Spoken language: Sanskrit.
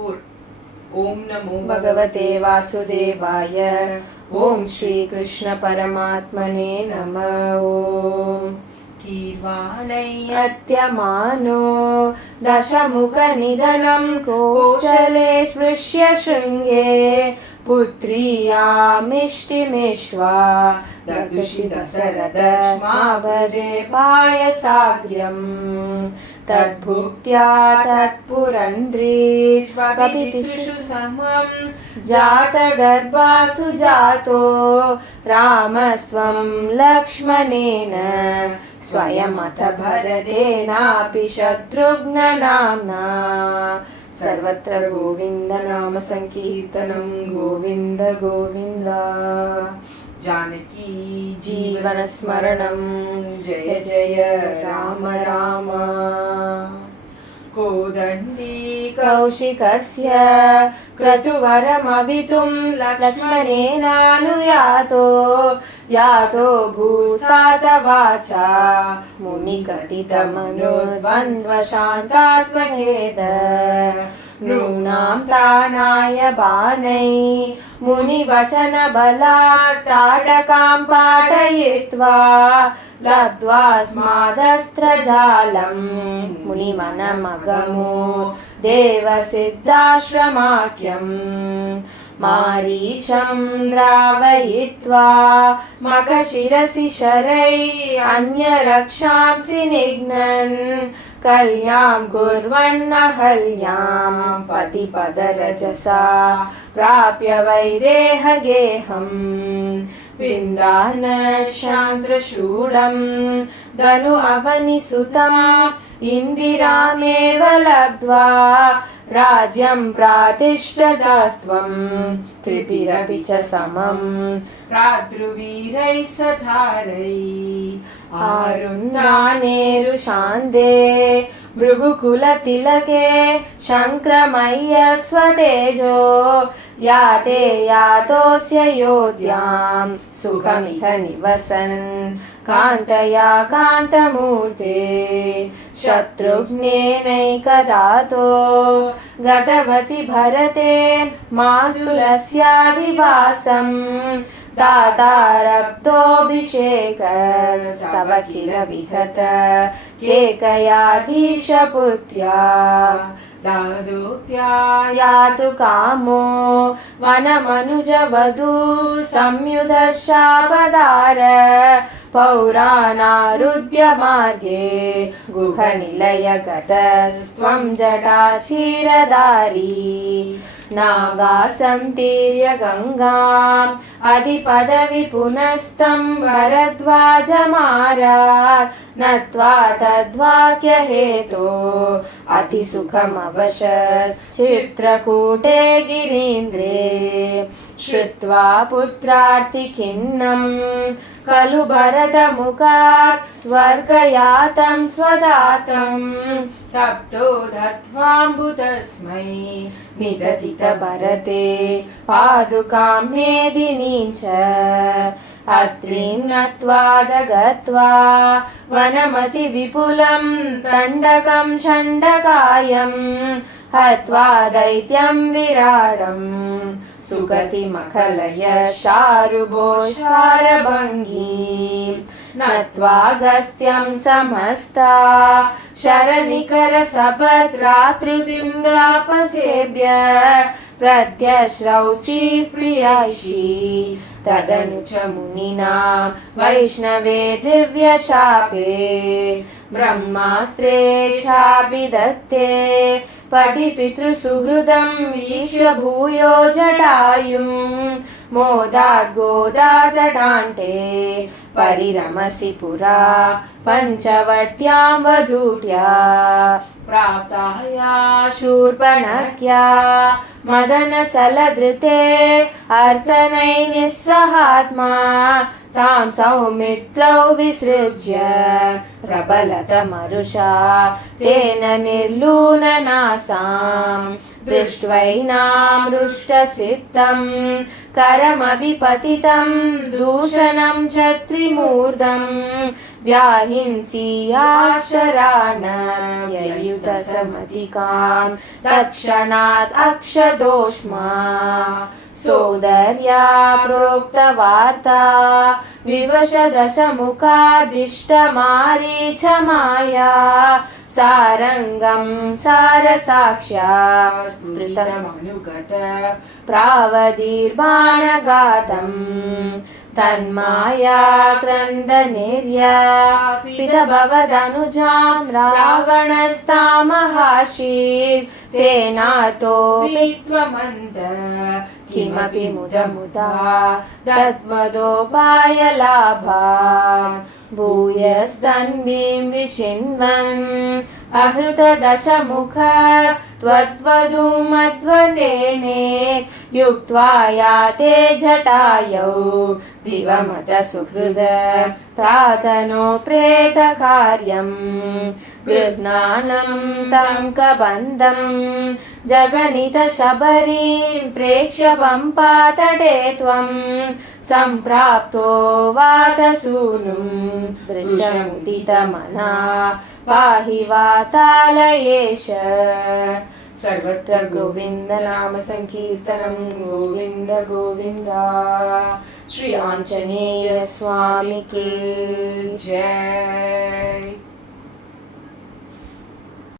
4. ओम नमो भगवते वासुदेवाय। ओम श्री कृष्ण परमात्मने नमः। ओम अत्यमानो दशमुखनिधनं कौशले स्पृश्य शृङ्गे पुत्र्यामिष्टिमेष्वा ददुषि दशरथक्ष्माभरे पायसाग्र्यम् तद्भुक्त्या तत्पुरन्द्रीष्वपितृषु समं जातगर्भासु जातो रामस्त्वं लक्ष्मणेन स्वयमथ भरतेनापि शत्रुघ्ननाम्ना। सर्वत्र गोविन्द नाम संकीर्तनं गोविन्द गोविन्द। जानकी जीवन स्मरणं जय जय राम राम। कोदण्डी कौशिकस्य क्रतुवरमभितुं लक्ष्मणेनानुयातो यातो भूस्तात वाचा मुनिकथितमनोद्वन्द्वशान्तात्मखेद नूनां तानाय बाणै मुनिवचनबलात् ताडकां पाठयित्वा लब्ध्वा स्मादस्त्रजालं मुनिवनमगमो देवसिद्धाश्रमाख्यम् मारीचं द्रावयित्वा मखशिरसि शरैः अन्यरक्षांसि निघ्नन् कल्यां कुर्वन्नहल्यां पतिपदरजसा प्राप्य वैदेहगेहम् विन्दानशान्द्रशूडं धनु अवनिसुतम् इन्दिरामेव लब्ध्वा राज्यं प्रातिष्ठदास्त्वं त्रिभिरपि च समं प्रातृवीरैः सधारैः आरुन्दानेरुशान्दे भृगुकुलतिलके शङ्क्रमय्य स्वतेजो याते यातोऽस्य योध्यां सुखमिह निवसन् कान्तया कान्तमूर्ते शत्रुघ्नेनैकदातो गतवति भरते मातुलस्याधिवासम् दातारब्धोऽभिषेकस्तव किल विहत केकयाधीशपुत्र्या दादोक्त्या यातु कामो वनमनुजवधू संयुधशापदार पौराणारुध्य मार्गे गुहनिलयगतस्त्वं जटाक्षीरधारी नागासंतीर्य गङ्गाम् अधिपदविपुनस्तं भरद्वाजमारात् नत्वा तद्वाक्यहेतो अतिसुखमवशस् चित्रकूटे गिरीन्द्रे श्रुत्वा पुत्रार्थिखिन्नं खलु भरतमुखात् स्वर्गयातं स्वदातं तप्तो दत्वाम्बुतस्मै निदधित भरते पादुकां मेदिनीं च अत्रीं नत्वा दगत्वा वनमति विपुलं तण्डकं षण्डकायं हत्वा दैत्यं विराडं सुगतिमखलय शारुभोषारभङ्गीं नत्वागस्त्यं समस्ता शरनिकरसपद्रातृदिन्द्रापसेभ्य प्रत्यश्रौषि प्रियैषी तदनु च मुनिना वैष्णवे दिव्यशापे ब्रह्मास्त्रेक्षापि दत्ते पतिपितृसुहृदं वीक्ष्य भूयो जटायुं मोदाद् गोदादटान्ते परिरमसि पुरा पञ्चवट्यां वधूट्या प्राप्ताया शूर्पणख्या मदनचलधृते अर्तनैर्निस्सहात्मा तां सौमित्रौ विसृज्य प्रबलतमरुषा तेन निर्लूननासां दृष्ट्वैनामृष्टसिद्धं करमपि पतितं दूषणं च त्रिमूर्धं व्याहिंसीयाशरानययुतसमधिकां तत्क्षणात् अक्षदोष्मा सोदर्या प्रोक्तवार्ता विवशदशमुखादिष्टमारीचमाया सारंगं सारसाक्ष्या स्मृतमनुगत प्रावदीर्बाणगातं तन्माया क्रन्दनेर्यापितभवदनुजां रावणस्तामहाशीर् तेनार्तो त्वमन्त किमपि मुदमुदा तद्वदोपायलाभान् भूयस्तन्वीं विशिन्वन् अहृतदशमुख त्वद्वधूमध्वतेने युक्त्वा याते जटायौ दिवमतसुहृद प्रातनो प्रेतकार्यं गृह्णानं तं कबन्धं जगनितशबरीं प्रेक्ष्य पम्पातटे त्वं सम्प्राप्तो वातसूनुं वृषमुदितमना पाहि वातालयेश सर्वत्र गोविन्द नाम संकीर्तनं गोविन्द गोविन्द श्री आंजनेय स्वामी की जय।